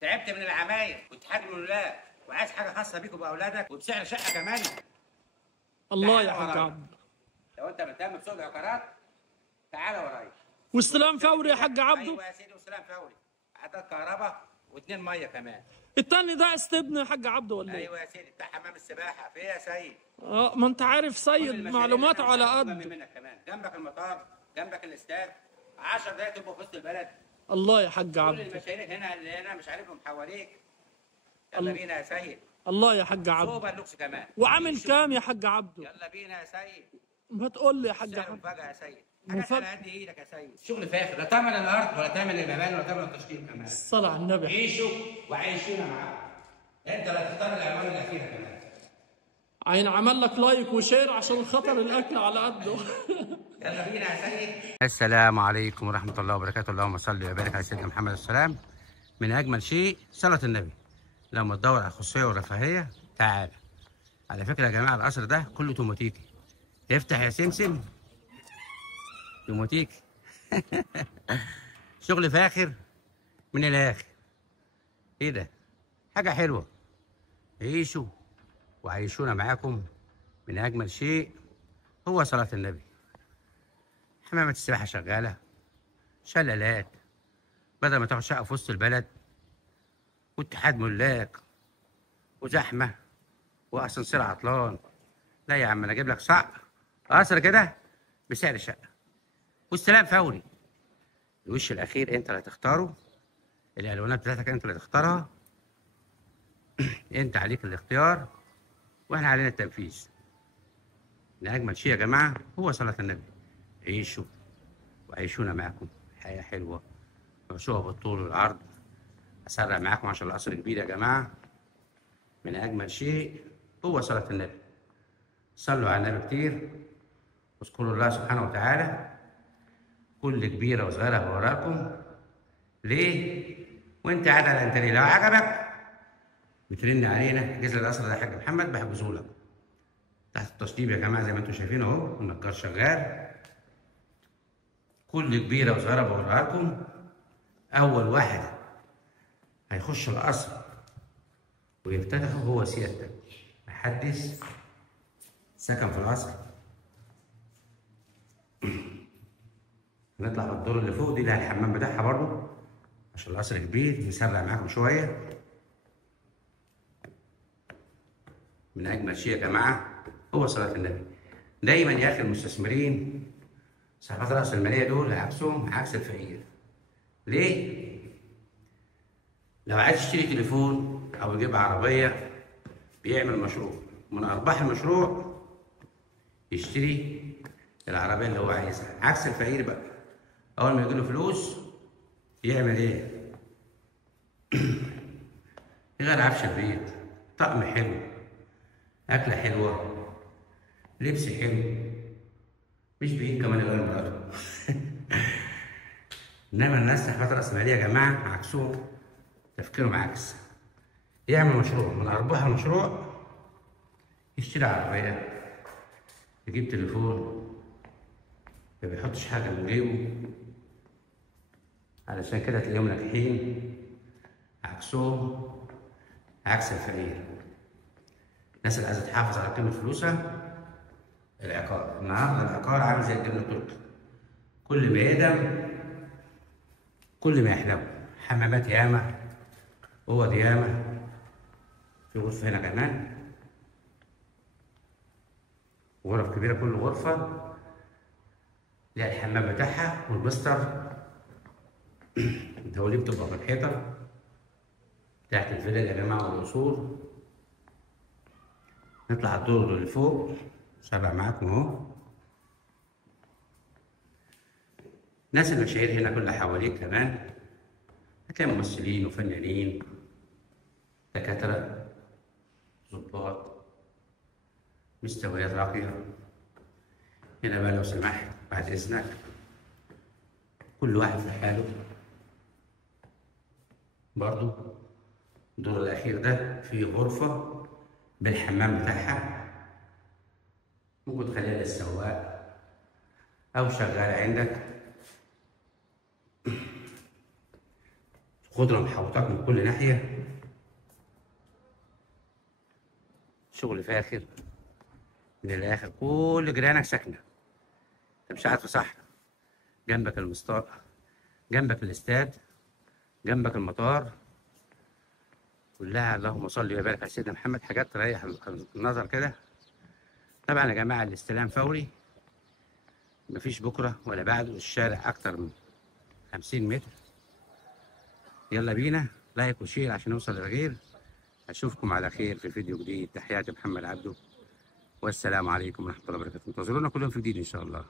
تعبت من العماير وتحاجموا لله، وعايز حاجه خاصه بيك وباولادك وبسعر شقه كمان. الله يا تعالى حاج ورايا. عبده. لو انت مهتم بسوق العقارات تعالى ورايا. واستلام فوري يا حاج عبده. ايوه يا سيدي، وسلام فوري. عداد كهرباء واثنين ميه كمان. التاني ده استبن يا حاج عبده ولا ايه؟ ايوه يا سيدي، بتاع حمام السباحه في ايه يا سيد؟ ما انت عارف كل سيد المشاريع معلوماته اللي على احنا بنشتغلها قد. منك كمان، جنبك المطار، جنبك الاستاد، 10 دقايق تبقى في وسط البلد. الله يا حاج كل عبده. المشاريع هنا اللي انا مش عارفهم حواليك. يلا بينا يا سيد. الله يا حاج عبده. سوبر لوكس كمان. وعامل كام يا حاج عبده؟ يلا بينا يا سيد. ما تقول لي يا حاج سعر عبده. مفاجأة يا سيد. حاجات مفاجأة. على قد ايدك يا سيد. شغل فاخر، لا تعمل الارض ولا تعمل المباني ولا تعمل التشطيب كمان. الصلاة على النبي. عيشوا وعيشونا معاك. انت اللي هتختار العنوان الاخيره كمان. عين عمل لك لايك وشير عشان خاطر الاكل على قده. يلا بينا يا سيد. السلام عليكم ورحمه الله وبركاته. اللهم صل وبارك على سيدنا محمد السلام. من اجمل شيء صلاه النبي. لما تدور على خصوصيه ورفاهيه تعال. على فكره يا جماعه القصر ده كله توماتيكي. تفتح يا سمسم توماتيكي. شغل فاخر من الاخر. ايه ده؟ حاجه حلوه. عيشوا وعيشونا معاكم. من اجمل شيء هو صلاه النبي. حمامات السباحه شغاله، شلالات، بدل ما تاخد شقه في وسط البلد واتحاد ملاك وزحمه واسانسير عطلان. لا يا عم، انا اجيب لك صق قصر كده بسعر شقه واستلام فوري. الوش الاخير انت اللي هتختاره، الالوانات بتاعتك انت اللي تختارها. انت عليك الاختيار واحنا علينا التنفيذ. من اجمل شيء يا جماعه هو صلاه النبي. عيشوا وعيشونا معاكم حياه حلوه مشوها بالطول والعرض. اسرع معاكم عشان القصر كبير يا جماعه. من اجمل شيء هو صلاه النبي. صلوا على النبي كتير واذكروا الله سبحانه وتعالى. كل كبيره وصغيره وراكم. ليه؟ وانت قاعد على انت ليه؟ لو عجبك بترن علينا احجز لي القصر ده يا حاج محمد بحجزه لك. تحت التشطيب يا جماعه زي ما انتم شايفين اهو، النجار شغال. كل كبيره وصغيره بوريها لكم. اول واحد هيخش القصر ويفتتحه هو سيادتك. محدث سكن في القصر. نطلع بالدور اللي فوق دي اللي الحمام بتاعها برضه عشان القصر كبير. نسرع معاكم شويه. من اجمل شيء يا جماعه هو صلاه النبي. دايما يا اخي المستثمرين صاحبات راس الماليه دول عكسهم عكس الفقير. ليه؟ لو عايز يشتري تليفون او يجيب عربيه بيعمل مشروع، من ارباح المشروع يشتري العربيه اللي هو عايزها. عكس الفقير بقى، اول ما يجيله فلوس يعمل ايه؟ يغير عفش البيت، طقم حلو، اكله حلوه، لبس حلو، مش بعيد كمان يغير مراته. انما الناس صاحبات راس الماليه يا جماعه عكسهم، تفكيرهم عكس. يعمل مشروع، من ارباح المشروع يشتري عربيه، يجيب تليفون، ما بيحطش حاجه من جيبه. علشان كده تلاقيهم ناجحين. عكسهم عكس الفقير. الناس اللي عايزه تحافظ على قيمه فلوسها. العقار النهارده العقار عامل زي الجبنه التركي، كل ما يقدم كل ما يحلو. حمامات ياما، اوض ياما، في غرفه هنا كمان، غرف كبيره. كل غرفه ليها الحمام بتاعها والمستر. الدواليب بتبقى في الحيطه تحت الفيلا يا جماعه والقصور. نطلع الدور اللي فوق سابع معاكم اهو. ناس المشاهير هنا كلها حواليك كمان. هتلاقي ممثلين وفنانين، دكاترة، ضباط، مستويات راقية. هنا بقى لو سمحت بعد إذنك كل واحد في حاله. برضو الدور الأخير ده فيه غرفة بالحمام بتاعها. ممكن تخليها للسواق أو شغال عندك. خضرة محوطاك من كل ناحية، شغل فاخر من الآخر. كل جيرانك ساكنة، أنت مش قاعد في صحراء. جنبك المستار، جنبك الاستاد، جنبك المطار، كلها اللهم صل وبارك على سيدنا محمد، حاجات تريح النظر كده. طبعا يا جماعة الاستلام فوري، مفيش بكرة ولا بعده، الشارع أكتر من 50 متر. يلا بينا لايك وشير عشان نوصل للغير. أشوفكم على خير في فيديو جديد. تحياتي محمد عبده، والسلام عليكم ورحمة الله وبركاته. انتظرونا كل يوم في جديد إن شاء الله.